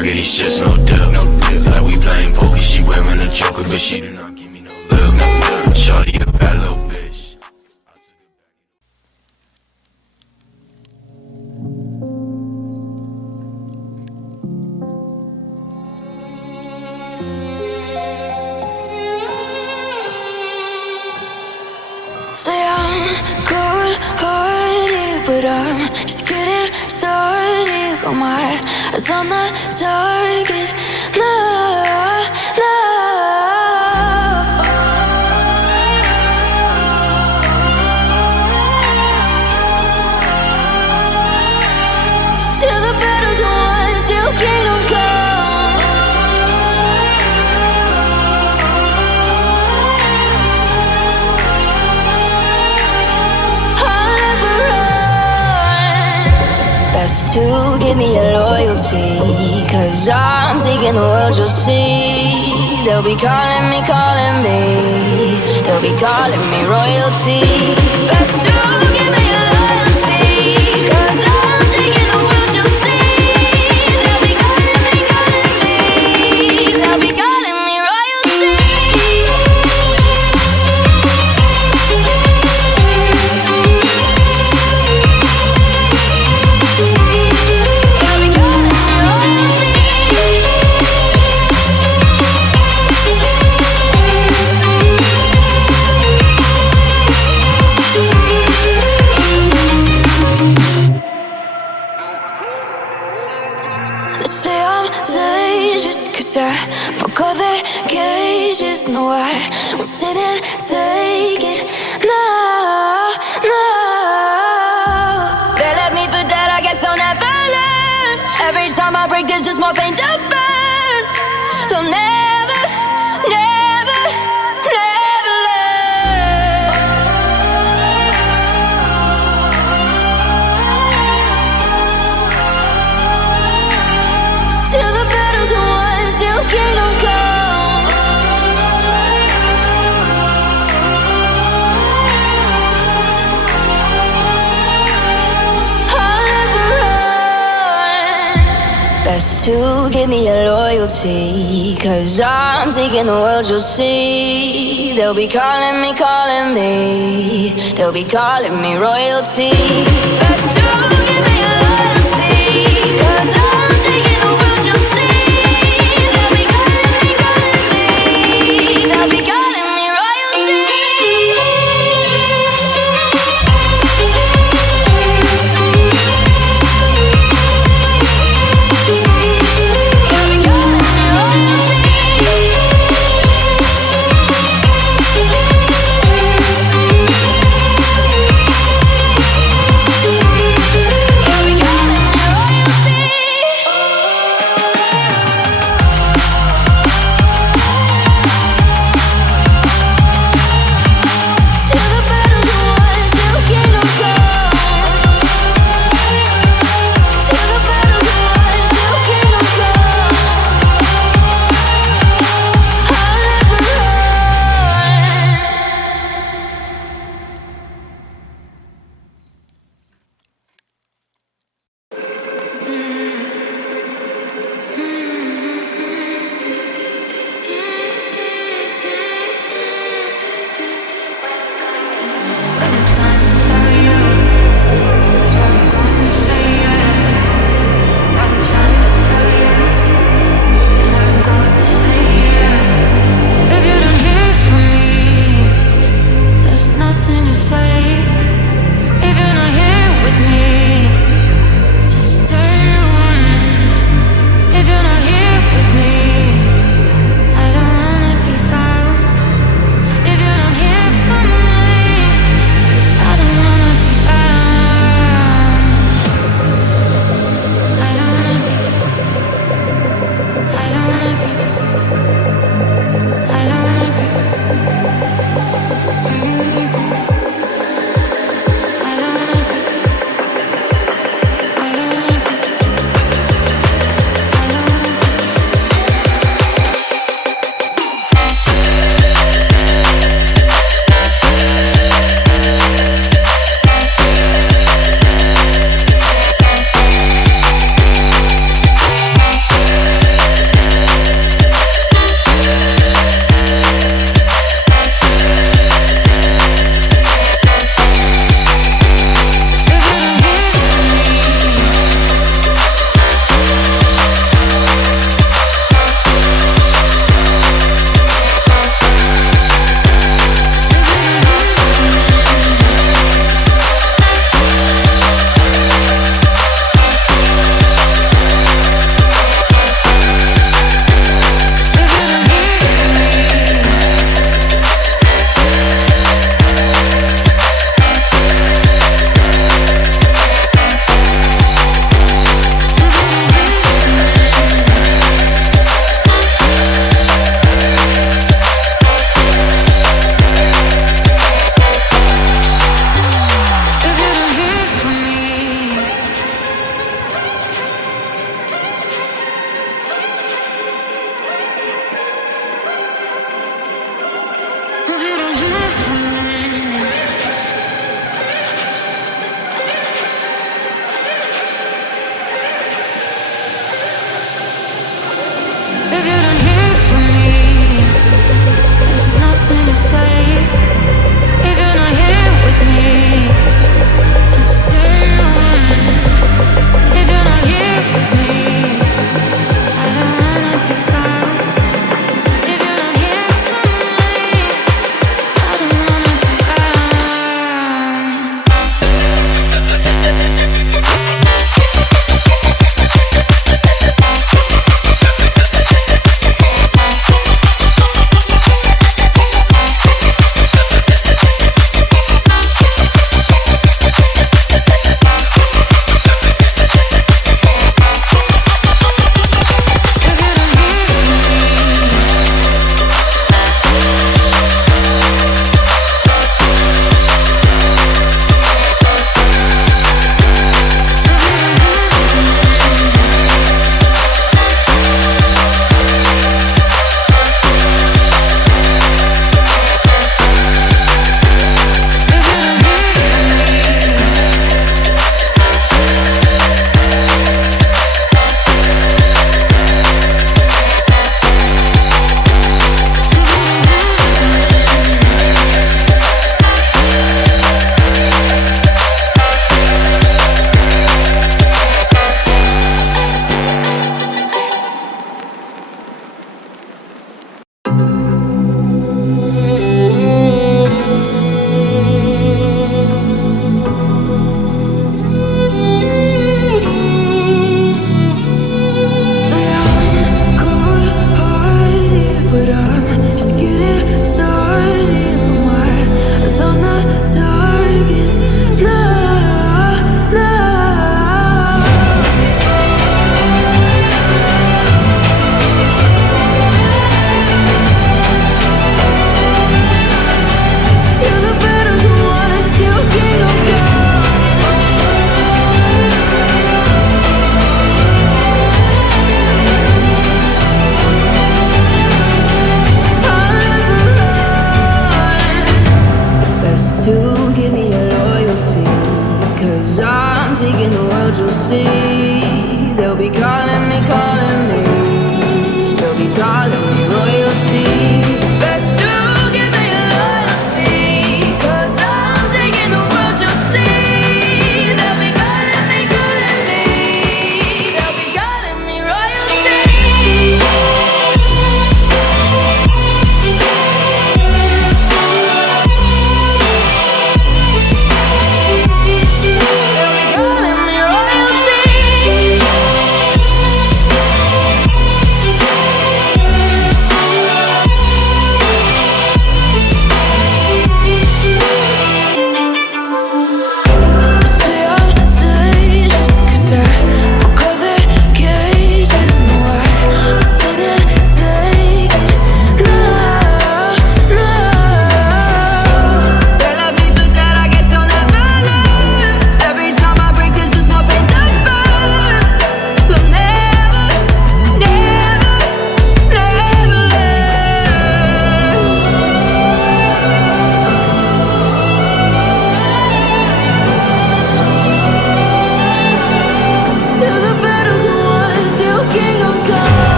pocket, it's just no deal. Like we playing poker, she wearing a choker, but she do not give me no love. Shawty a bad little bitch. Say I'm good-hearted, but I'm just getting started. Got my eyes on the target. No, no. Till the battle's won, till kingdom come. To give me your loyalty, 'cause I'm taking the world, you'll see. They'll be calling me, they'll be calling me royalty. Best to give me your loyalty, 'cause I'm taking the world, you'll see. They'll be calling me, they'll be calling me royalty. Broke all the cages, no, I won't sit and take it. No, no. They left me for dead, I guess they'll never learn. Every time I break, there's just more pain to burn. They'll never, never, never learn. Till the battle's won, till kingdom come. I'll never run. Best to give me your loyalty, 'cause I'm taking the world, you'll see. They'll be calling me, they'll be calling me royalty. Best to give me your